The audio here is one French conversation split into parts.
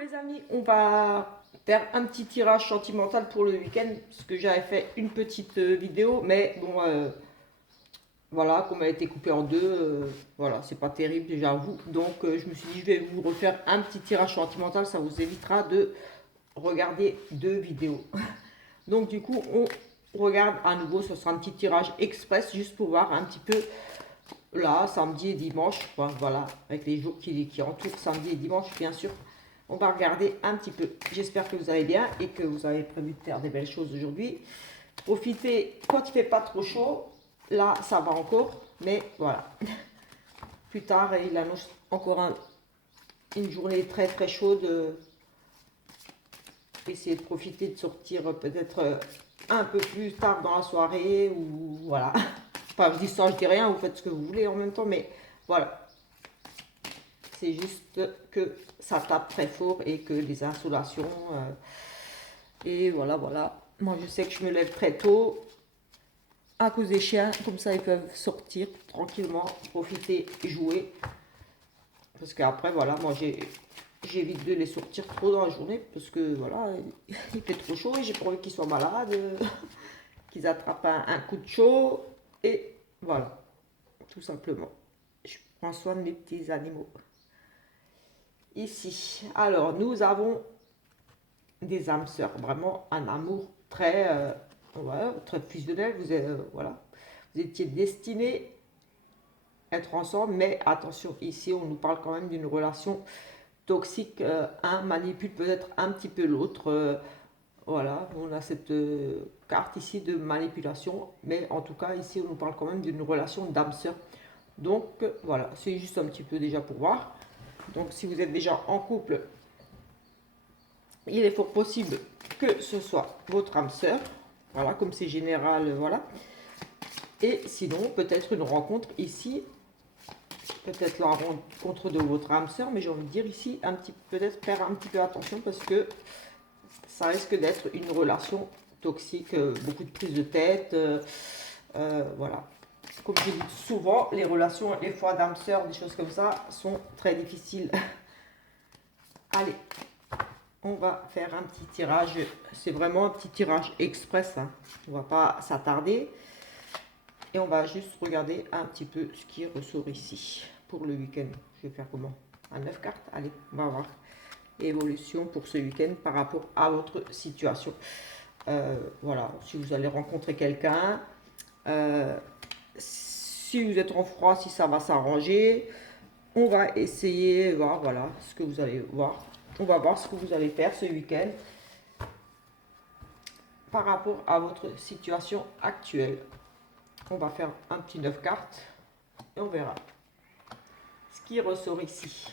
Les amis, on va faire un petit tirage sentimental pour le week-end parce que j'avais fait une petite vidéo, mais bon, voilà, comme elle a été coupée en deux, voilà, c'est pas terrible, j'avoue. Donc, je me suis dit, je vais vous refaire un petit tirage sentimental, ça vous évitera de regarder deux vidéos. Donc, du coup, on regarde à nouveau, ce sera un petit tirage express juste pour voir un petit peu là, samedi et dimanche, enfin, voilà, avec les jours qui entourent samedi et dimanche, bien sûr. On va regarder un petit peu. J'espère que vous allez bien et que vous avez prévu de faire des belles choses aujourd'hui. Profitez quand il fait pas trop chaud. Là, ça va encore, mais voilà. Plus tard, il annonce encore une journée très très chaude. Essayez de profiter de sortir peut-être un peu plus tard dans la soirée ou voilà. Enfin, je dis ça, je dis rien, vous faites ce que vous voulez en même temps, mais voilà. C'est juste que ça tape très fort et que les insolations. Et voilà, voilà. Moi, je sais que je me lève très tôt à cause des chiens. Comme ça, ils peuvent sortir tranquillement, profiter, jouer. Parce qu'après, voilà, moi, j'évite de les sortir trop dans la journée. Parce que, voilà, il fait trop chaud et j'ai pas envie qu'ils soient malades, qu'ils attrapent un coup de chaud. Et voilà, tout simplement. Je prends soin de mes petits animaux. Ici, alors, nous avons des âmes sœurs, vraiment un amour très, ouais, très fusionnel. Voilà, vous étiez destinés à être ensemble, mais attention, ici on nous parle quand même d'une relation toxique. Un manipule peut-être un petit peu l'autre. Voilà, on a cette carte ici de manipulation, mais en tout cas ici on nous parle quand même d'une relation d'âme sœur. Donc voilà, c'est juste un petit peu déjà pour voir. Donc si vous êtes déjà en couple, il est fort possible que ce soit votre âme sœur. Voilà, comme c'est général, voilà. Et sinon, peut-être une rencontre ici, peut-être la rencontre de votre âme sœur, mais j'ai envie de dire ici, peut-être faire un petit peu attention parce que ça risque d'être une relation toxique, beaucoup de prise de tête, voilà. Comme je dis souvent, les relations, les fois d'âme sœur, des choses comme ça, sont très difficiles. Allez, on va faire un petit tirage. C'est vraiment un petit tirage express, hein. On va pas s'attarder. Et on va juste regarder un petit peu ce qui ressort ici pour le week-end. Je vais faire comment? À 9 cartes. Allez, on va voir. Évolution pour ce week-end par rapport à votre situation. Voilà, si vous allez rencontrer quelqu'un, si vous êtes en froid, si ça va s'arranger, on va essayer, voir, voilà, ce que vous allez voir. On va voir ce que vous allez faire ce week-end par rapport à votre situation actuelle. On va faire un petit 9 cartes et on verra ce qui ressort ici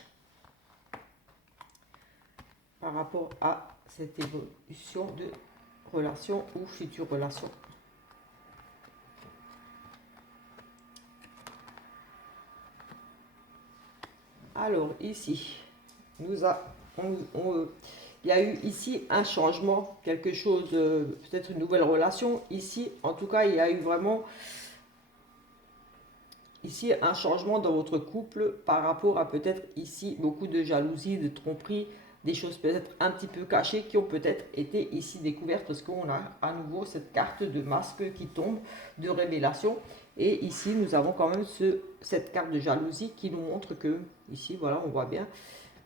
par rapport à cette évolution de relation ou future relation. Alors ici, il y a eu ici un changement, quelque chose, peut-être une nouvelle relation. Ici, en tout cas, il y a eu vraiment ici un changement dans votre couple par rapport à peut-être ici beaucoup de jalousie, de tromperie, des choses peut-être un petit peu cachées qui ont peut-être été ici découvertes parce qu'on a à nouveau cette carte de masque qui tombe, de révélation. Et ici, nous avons quand même cette carte de jalousie qui nous montre que, ici, voilà, on voit bien,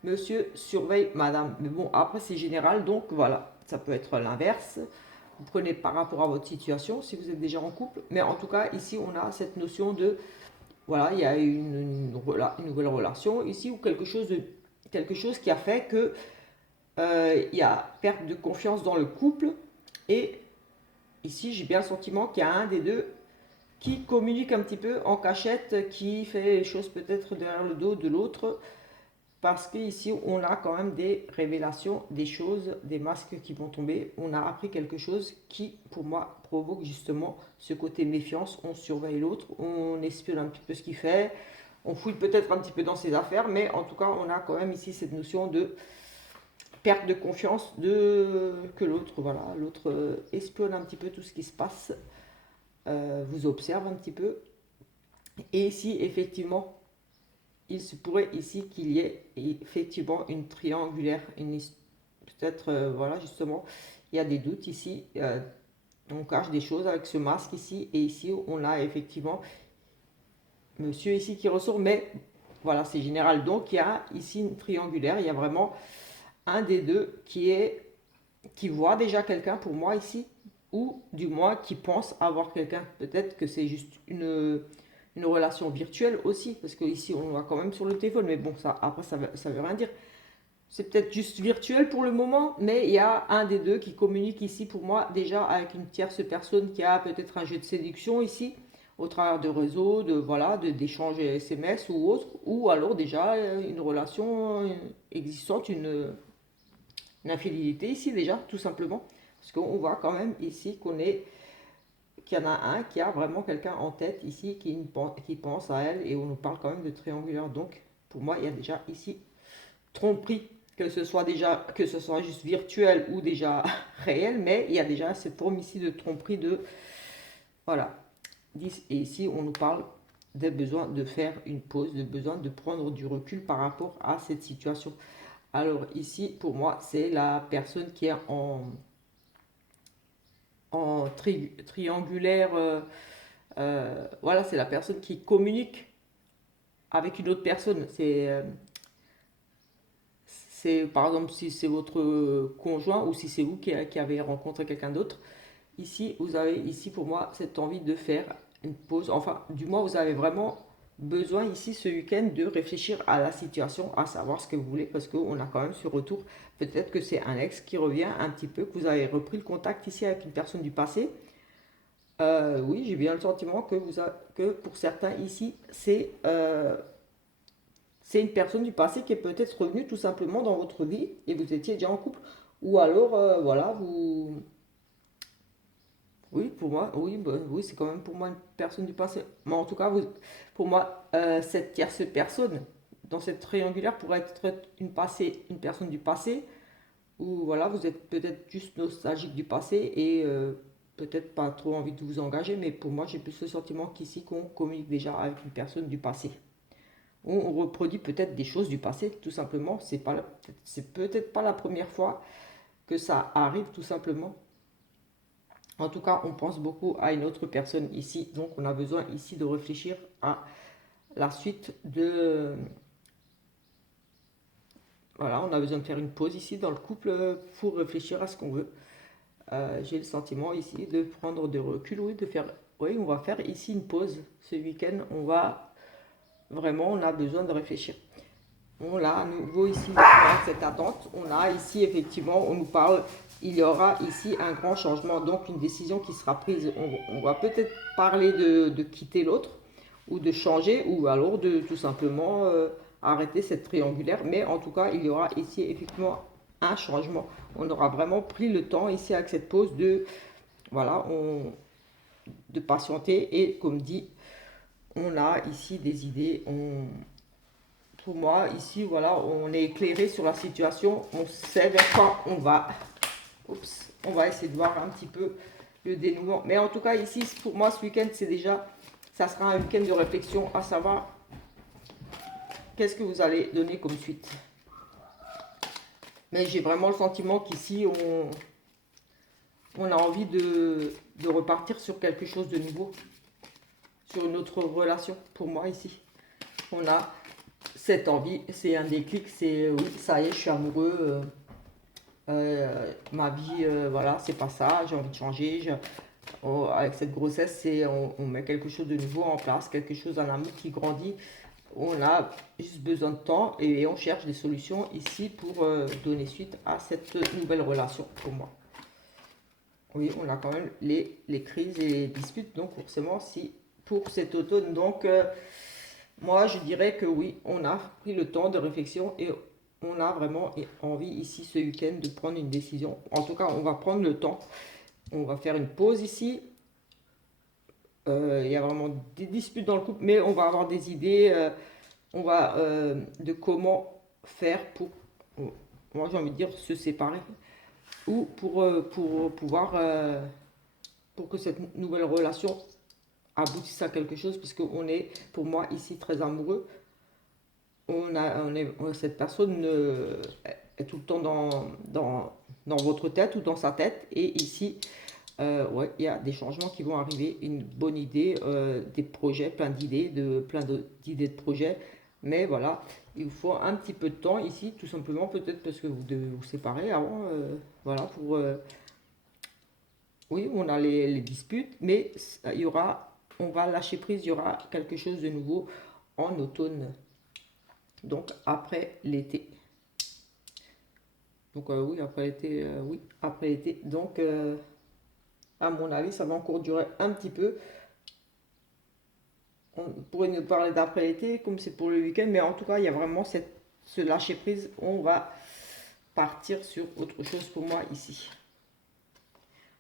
monsieur surveille madame. Mais bon, après, c'est général, donc voilà, ça peut être l'inverse. Vous prenez par rapport à votre situation, si vous êtes déjà en couple. Mais en tout cas, ici, on a cette notion de voilà, il y a une nouvelle relation ici ou quelque chose qui a fait que il y a perte de confiance dans le couple et ici j'ai bien le sentiment qu'il y a un des deux qui communique un petit peu en cachette, qui fait les choses peut-être derrière le dos de l'autre parce qu'ici, on a quand même des révélations, des choses, des masques qui vont tomber. On a appris quelque chose qui, pour moi, provoque justement ce côté méfiance. On surveille l'autre, on espionne un petit peu ce qu'il fait, on fouille peut-être un petit peu dans ses affaires, mais en tout cas, on a quand même ici cette notion de perte de confiance que l'autre, voilà, l'autre espionne un petit peu tout ce qui se passe, vous observe un petit peu. Et ici, effectivement, il se pourrait ici qu'il y ait effectivement une triangulaire, peut-être, voilà, justement, il y a des doutes ici, on cache des choses avec ce masque ici, et ici on a effectivement monsieur ici qui ressort, mais voilà, c'est général. Donc il y a ici une triangulaire, il y a vraiment un des deux qui voit déjà quelqu'un pour moi ici, ou du moins qui pense avoir quelqu'un. Peut-être que c'est juste une relation virtuelle aussi, parce que ici on va quand même sur le téléphone, mais bon, ça après ça veut rien dire. C'est peut-être juste virtuel pour le moment, mais il y a un des deux qui communique ici pour moi déjà avec une tierce personne qui a peut-être un jeu de séduction ici, au travers de réseaux, de voilà, d'échanges SMS ou autre, ou alors déjà une relation existante, une infidélité ici déjà, tout simplement. Parce qu'on voit quand même ici qu'il y en a un qui a vraiment quelqu'un en tête ici qui pense à elle, et on nous parle quand même de triangulaire. Donc pour moi il y a déjà ici tromperie, que ce soit juste virtuel ou déjà réel, mais il y a déjà cette forme ici de tromperie de voilà. Et ici on nous parle des besoins de faire une pause, de besoin de prendre du recul par rapport à cette situation. Alors ici pour moi c'est la personne qui est en triangulaire, voilà, c'est la personne qui communique avec une autre personne. C'est par exemple si c'est votre conjoint ou si c'est vous qui avez rencontré quelqu'un d'autre. Ici, vous avez ici pour moi cette envie de faire une pause. Enfin, du moins, vous avez vraiment besoin ici ce week-end de réfléchir à la situation, à savoir ce que vous voulez, parce qu'on a quand même ce retour. Peut-être que c'est un ex qui revient un petit peu, que vous avez repris le contact ici avec une personne du passé. Oui, j'ai bien le sentiment que pour certains ici, c'est une personne du passé qui est peut-être revenue tout simplement dans votre vie et vous étiez déjà en couple. Ou alors, voilà, oui, pour moi, oui, bah, oui, c'est quand même pour moi une personne du passé. Mais en tout cas, pour moi, cette tierce personne dans cette triangulaire pourrait être une personne du passé, ou voilà, vous êtes peut-être juste nostalgique du passé et peut-être pas trop envie de vous engager, mais pour moi, j'ai plus le sentiment qu'ici, qu'on communique déjà avec une personne du passé. On reproduit peut-être des choses du passé, tout simplement. C'est peut-être pas la première fois que ça arrive, tout simplement. En tout cas, on pense beaucoup à une autre personne ici, donc on a besoin ici de réfléchir à la suite de... Voilà, on a besoin de faire une pause ici dans le couple pour réfléchir à ce qu'on veut. J'ai le sentiment ici de prendre de recul, oui, de faire... Oui, on va faire ici une pause ce week-end. Vraiment, on a besoin de réfléchir. On l'a à nouveau ici, cette attente. On a ici, effectivement, on nous parle, il y aura ici un grand changement, donc une décision qui sera prise. On va peut-être parler de quitter l'autre, ou de changer, ou alors de tout simplement arrêter cette triangulaire. Mais en tout cas, il y aura ici, effectivement, un changement. On aura vraiment pris le temps ici avec cette pause voilà, de patienter. Et comme dit, on a ici des idées, pour moi, ici, voilà, on est éclairé sur la situation, on sait vers quoi on va. Oups, on va essayer de voir un petit peu le dénouement. Mais en tout cas, ici, pour moi, ce week-end, ça sera un week-end de réflexion, à savoir, qu'est-ce que vous allez donner comme suite. Mais j'ai vraiment le sentiment qu'ici, on a envie de repartir sur quelque chose de nouveau, sur une autre relation, pour moi, ici. On a cette envie, c'est un déclic, c'est oui, ça y est, je suis amoureux, ma vie, voilà, c'est pas ça, j'ai envie de changer. Avec cette grossesse, on met quelque chose de nouveau en place, quelque chose, un amour qui grandit. On a juste besoin de temps et on cherche des solutions ici pour donner suite à cette nouvelle relation pour moi. Oui, on a quand même les crises et les disputes, donc forcément, si pour cet automne, donc moi je dirais que oui, on a pris le temps de réflexion et on a vraiment envie ici ce week-end de prendre une décision. En tout cas, on va prendre le temps, on va faire une pause ici. Il y a vraiment des disputes dans le couple, mais on va avoir des idées, de comment faire pour, moi j'ai envie de dire, se séparer ou pour pouvoir, pour que cette nouvelle relation aboutisse à quelque chose, parce qu'on est, pour moi, ici très amoureux. cette personne est tout le temps dans votre tête ou dans sa tête. Et ici, ouais, il y a des changements qui vont arriver, une bonne idée, des projets, plein d'idées de projets. Mais voilà, il vous faut un petit peu de temps ici, tout simplement, peut-être parce que vous devez vous séparer avant. Voilà, oui, on a les disputes, mais on va lâcher prise, il y aura quelque chose de nouveau en automne, donc après l'été. Donc oui, après l'été, oui, après l'été. Donc à mon avis, ça va encore durer un petit peu. On pourrait nous parler d'après l'été, comme c'est pour le week-end, mais en tout cas, il y a vraiment ce lâcher prise. On va partir sur autre chose pour moi ici.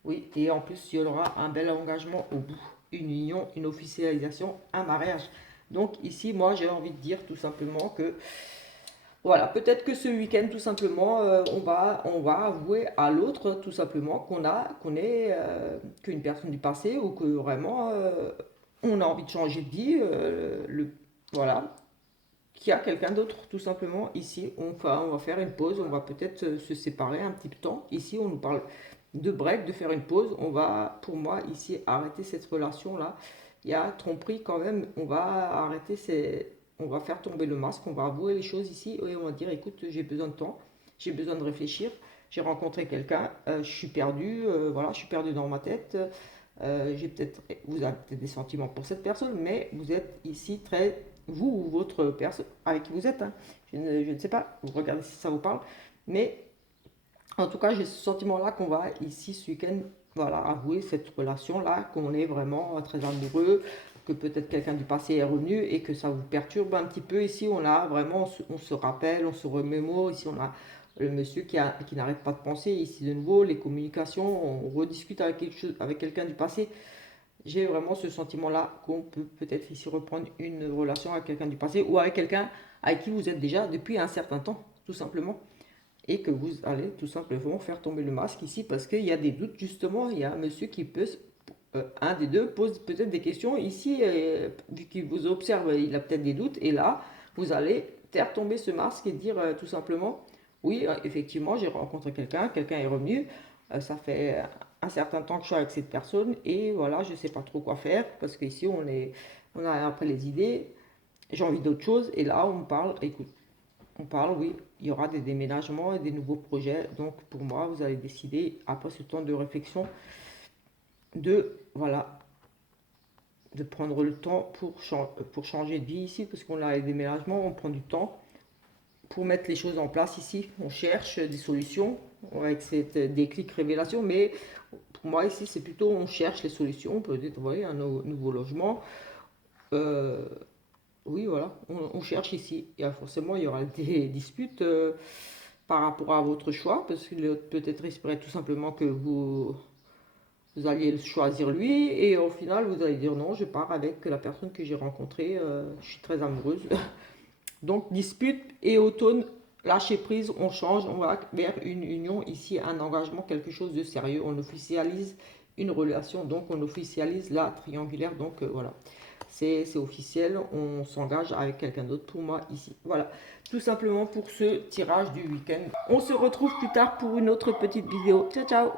Oui, et en plus, il y aura un bel engagement au bout. Une union, une officialisation, un mariage. Donc ici, moi, j'ai envie de dire tout simplement que, voilà, peut-être que ce week-end, tout simplement, on va avouer à l'autre, tout simplement, qu'une personne du passé ou que vraiment, on a envie de changer de vie, voilà, qu'il y a quelqu'un d'autre, tout simplement. Ici, on va faire une pause, on va peut-être se séparer un petit peu de temps. Ici, on nous parle de break, de faire une pause. On va, pour moi, ici, arrêter cette relation-là. Il y a tromperie quand même. On va faire tomber le masque, on va avouer les choses ici et on va dire, écoute, j'ai besoin de temps, j'ai besoin de réfléchir. J'ai rencontré quelqu'un, je suis perdu, voilà, je suis perdu dans ma tête. Vous avez peut-être des sentiments pour cette personne, mais vous êtes ici vous ou votre personne avec qui vous êtes, hein. Je ne sais pas, vous regardez si ça vous parle, mais en tout cas, j'ai ce sentiment-là qu'on va ici ce week-end, voilà, avouer cette relation-là, qu'on est vraiment très amoureux, que peut-être quelqu'un du passé est revenu et que ça vous perturbe un petit peu. Ici, on a vraiment, on se rappelle, on se remémore. Ici, on a le monsieur qui n'arrête pas de penser. Ici, de nouveau, les communications, on rediscute avec quelqu'un du passé. J'ai vraiment ce sentiment-là qu'on peut peut-être ici reprendre une relation avec quelqu'un du passé ou avec quelqu'un avec qui vous êtes déjà depuis un certain temps, tout simplement et que vous allez tout simplement faire tomber le masque ici parce qu'il y a des doutes justement, il y a un monsieur qui peut, un des deux pose peut-être des questions ici, vu qu'il vous observe, il a peut-être des doutes et là, vous allez faire tomber ce masque et dire tout simplement, oui, effectivement, j'ai rencontré quelqu'un, quelqu'un est revenu, ça fait un certain temps que je suis avec cette personne et voilà, je ne sais pas trop quoi faire parce qu'ici on a après les idées, j'ai envie d'autre chose et là on parle, écoute, on parle, oui, il y aura des déménagements et des nouveaux projets. Donc pour moi, vous allez décider, après ce temps de réflexion, voilà, de prendre le temps pour changer de vie ici, parce qu'on a les déménagements, on prend du temps pour mettre les choses en place ici. On cherche des solutions avec cette déclic révélation, mais pour moi ici, c'est plutôt on cherche les solutions, peut-être, vous voyez, un nouveau logement. Oui, voilà, on cherche ici. Forcément, il y aura des disputes par rapport à votre choix, parce que peut-être espérer tout simplement que vous alliez choisir lui, et au final, vous allez dire non, je pars avec la personne que j'ai rencontrée, je suis très amoureuse. Donc, dispute et automne, lâcher prise, on change, on va vers une union ici, un engagement, quelque chose de sérieux. On officialise une relation, donc on officialise la triangulaire, donc voilà. C'est officiel, on s'engage avec quelqu'un d'autre pour moi ici. Voilà, tout simplement pour ce tirage du week-end. On se retrouve plus tard pour une autre petite vidéo. Ciao, ciao!